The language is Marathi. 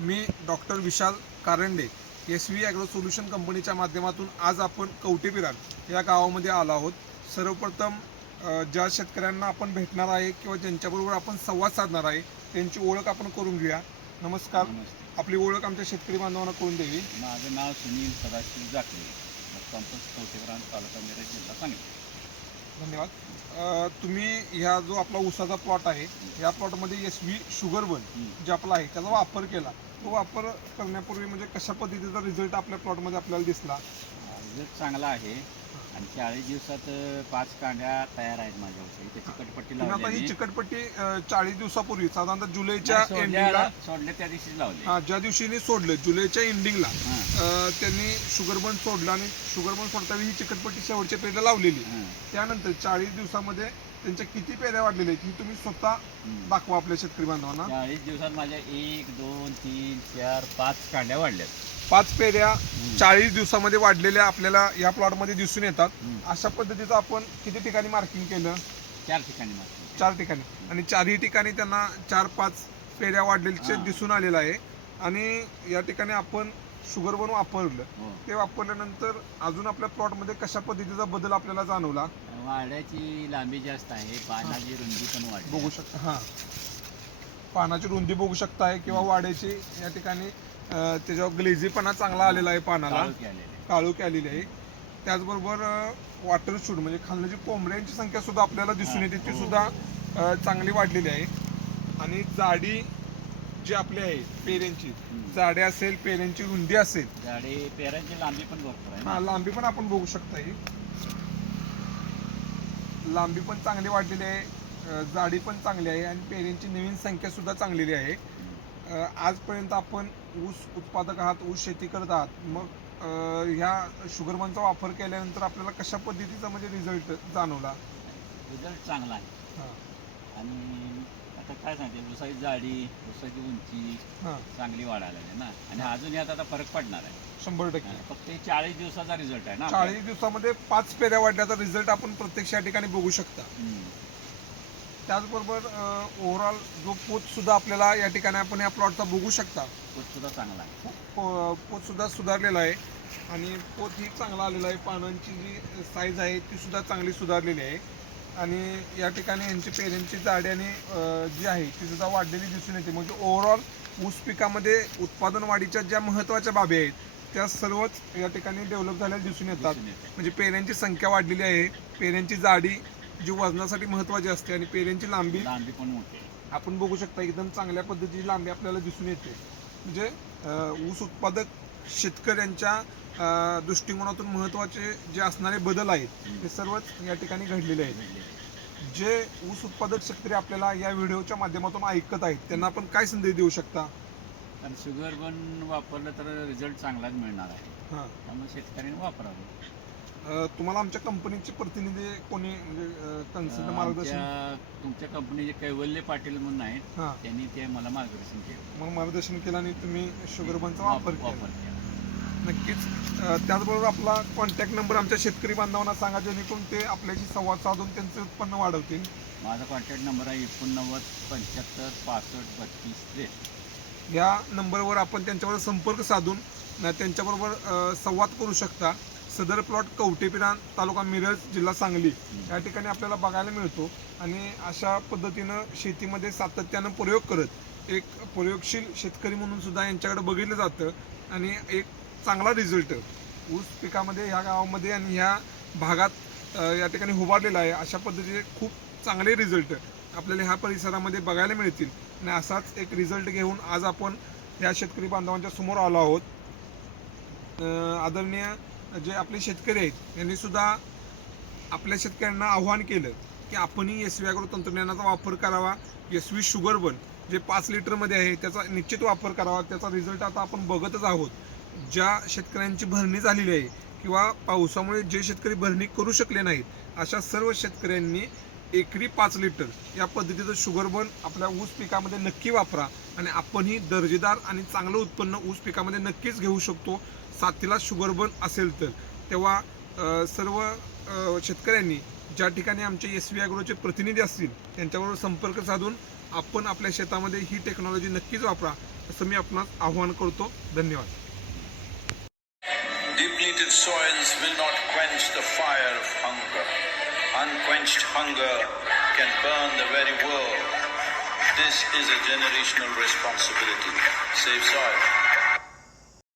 मी डॉक्टर विशाल कारंडे SV ॲग्रो सोल्युशन कंपनीच्या माध्यमातून आज आपण कवटेपिरान या गावामध्ये आलो आहोत। सर्वप्रथम ज्या शेतकऱ्यांना आपण भेटणार आहे किंवा ज्यांच्याबरोबर आपण संवाद साधणार आहे त्यांची ओळख आपण करून घेऊया। नमस्कार, आपली ओळख आमच्या शेतकरी बांधवांना करून द्यावी। माझं नाव सुनील सदाशिव जाकले, कंपोस्ट कवटेपिरान, तालुका मिरज, जिल्हा सांगली। धन्यवाद। तुम्ही ह्या जो आपला ऊसाचा प्लॉट आहे या प्लॉटमध्ये SV शुगरबन जे आपला आहे त्याचा वापर केला, तो वापर करण्यापूर्वी म्हणजे कशा पद्धतीचा रिझल्ट आपल्या प्लॉटमध्ये आपल्याला दिसला? रिझल्ट चांगला आहे आणि 40 दिवसात 5 कांड्या तयार आहेत माझ्या ऊसाची। त्याची चिकटपट्टी लावली आता आहे। ही चिकटपट्टी 40 दिवसापूर्वी साधारणतः जुलैच्या एंडिंगला सोडले, त्या दिवशीच लावली। ज्या दिवशी सोडलं जुलैच्या एंडिंगला त्यांनी शुगरबन सोडलं आणि शुगरबन सोडताना ही चिकटपट्टी शेवटच्या पेऱ्याला लावलेली। त्यानंतर 40 दिवसामध्ये त्यांच्या किती पेऱ्या वाढलेल्या आहेत ही तुम्ही स्वतः दाखवा आपल्या शेतकरी बांधवांना। 40 दिवसात माझ्या 1 2 3 4 5 कांड्या वाढल्यात। 5 पेऱ्या 40 दिवसामध्ये वाढलेल्या आपल्याला या प्लॉटमध्ये दिसून येतात। अशा पद्धतीचं आपण किती ठिकाणी मार्किंग केलं? 4 ठिकाणी मार्किंग। 4 ठिकाणी, आणि 4ही ठिकाणी त्यांना 4-5 पेऱ्या वाढलेले दिसून आलेलं आहे। आणि या ठिकाणी आपण शुगरबन वापरलं, ते वापरल्यानंतर अजून आपल्या प्लॉटमध्ये कशा पद्धतीचा बदल आपल्याला जाणवला? वाढ्याची लांबी जास्त आहे, पानाची रुंदी पण वाढली बघू शकता। पानाची रुंदी बघू शकताय किंवा वाढ्याची या ठिकाणी त्याच्यावर ग्लेझीपणा चांगला आलेला आहे, पानाला काळोखी आलेली आहे। त्याचबरोबर वॉटर शूट म्हणजे खालची कोंबड्यांची संख्या सुद्धा आपल्याला दिसून येते, ती सुद्धा चांगली वाढलेली आहे। आणि जाडी जी आपली आहे पेऱ्यांची, जाडी असेल, पेऱ्यांची रुंदी असेल, जाडी पेऱ्यांची लांबी पण भरपूर आहे। लांबी पण आपण बघू शकता, ही लांबी पण चांगली वाढलेली आहे, जाडी पण चांगली आहे आणि पेऱ्यांची नवीन संख्या सुद्धा चांगलेली आहे। आजपर्यंत आपण ऊस उत्पादक आहात, ऊस शेती करत आहात, मग ह्या शुगरबनचा वापर केल्यानंतर आपल्याला कशा पद्धतीचा म्हणजे रिझल्ट जाणवला? रिझल्ट चांगला आहे। आणि आता काय सांगते, ऊसाची जाडी, ऊसाची उंची चांगली वाढायला आहे ना, आणि अजून यात आता फरक पडणार आहे 100%। फक्त 40 दिवसाचा रिझल्ट आहे ना। 40 दिवसामध्ये 5 पेऱ्या वाढल्याचा रिझल्ट आपण प्रत्यक्ष या ठिकाणी बघू शकता। त्याचबरोबर ओव्हरऑल जो पोत सुद्धा आपल्याला या ठिकाणी आपण या प्लॉटचा बघू शकता, पोत सुद्धा चांगला आहे। पोत सुद्धा सुधारलेला आहे आणि पोत ही चांगला आलेला आहे। पानांची जी साईज आहे ती सुद्धा चांगली सुधारलेली आहे आणि या ठिकाणी यांची पेऱ्यांची जाडी आणि जी आहे ती सुद्धा वाढलेली दिसून येते। म्हणजे ओव्हरऑल ऊस पिकामध्ये उत्पादन वाढीच्या ज्या महत्त्वाच्या बाबी आहेत त्या सर्वच या ठिकाणी डेव्हलप झालेल्या दिसून येतात। म्हणजे पेऱ्यांची संख्या वाढलेली आहे, पेऱ्यांची जाडी जी वजनासाठी महत्त्वाची असते, आणि पेऱ्यांची लांबी पण मोठी आपण बघू शकता, एकदम चांगल्या पद्धतीची लांबी आपल्याला दिसून येते। म्हणजे ऊस उत्पादक शेतकऱ्यांच्या दृष्टिकोनातून महत्त्वाचे जे असणारे बदल आहेत ते सर्वच या ठिकाणी घडलेले आहेत। जे ऊस उत्पादक शेतकरी आपल्याला या व्हिडिओच्या माध्यमातून ऐकत आहेत त्यांना आपण काय संदेश देऊ शकता? कारण शुगरबन वापरलं तर रिझल्ट चांगलाच मिळणार आहे, त्यामुळे शेतकऱ्यांनी वापरावं। तुम्हाला आमच्या कंपनीचे प्रतिनिधी कोणी म्हणजे कन्सल्ट मार्गदर्शन? तुमच्या कंपनीचे कैवल्य पाटील म्हणून आहेत, त्यांनी ते मला मार्गदर्शन केलं, मग मार्गदर्शन केलं आणि तुम्ही शुगरबनचा वापर केला। नक्कीच। त्याचबरोबर आपला कॉन्टॅक्ट नंबर आमच्या शेतकरी बांधवांना सांगा, जेणेकरून ते आपल्याशी संवाद साधून त्यांचे उत्पन्न वाढवतील। माझा कॉन्टॅक्ट नंबर आहे 89 75 65 32 63। या नंबरवर आपण त्यांच्यावर संपर्क साधून त्यांच्याबरोबर संवाद करू शकता। सदर प्लॉट कवटेपिरान, तालुका मिरज, जिल्हा सांगली या ठिकाणी आपल्याला बघायला मिळतो। आणि अशा पद्धतीनं शेतीमध्ये सातत्यानं प्रयोग करत एक प्रयोगशील शेतकरी म्हणून सुद्धा यांच्याकडे बघितलं जातं आणि एक चांगला रिझल्ट ऊस पिकामध्ये ह्या गावामध्ये आणि ह्या भागात या ठिकाणी उभारलेला आहे। अशा पद्धतीचे खूप चांगले रिझल्ट आपल्याला ह्या परिसरामध्ये बघायला मिळतील आणि असाच एक रिझल्ट घेऊन आज आपण या शेतकरी बांधवांच्या समोर आलो आहोत। आदरणीय जे आपले शेतकरी आहेत यांनी सुद्धा आपल्या शेतकऱ्यांना आव्हान केलं की आपणही SV ॲग्रो तंत्रज्ञानाचा वापर करावा। SV शुगरबन जे 5 लिटरमध्ये आहे त्याचा निश्चित वापर करावा। त्याचा रिझल्ट आता आपण बघतच आहोत। ज्या शेतकऱ्यांची भरणी झालेली आहे किंवा पावसामुळे जे शेतकरी भरणी करू शकले नाहीत अशा सर्व शेतकऱ्यांनी एकरी 5 लिटर या पद्धतीचं शुगरबन आपल्या ऊस पिकामध्ये नक्की वापरा आणि आपणही दर्जेदार आणि चांगलं उत्पन्न ऊस पिकामध्ये नक्कीच घेऊ शकतो। साथीला शुगरबन असेल तर तेव्हा सर्व शेतकऱ्यांनी ज्या ठिकाणी आमचे SV ॲग्रोचे प्रतिनिधी असतील त्यांच्याबरोबर संपर्क साधून आपण आपल्या शेतामध्ये ही टेक्नॉलॉजी नक्कीच वापरा असं मी आपणास आव्हान करतो. धन्यवाद. Depleted soils will not quench the fire of hunger. Unquenched hunger can burn the very world. This is a generational responsibility. Save soil.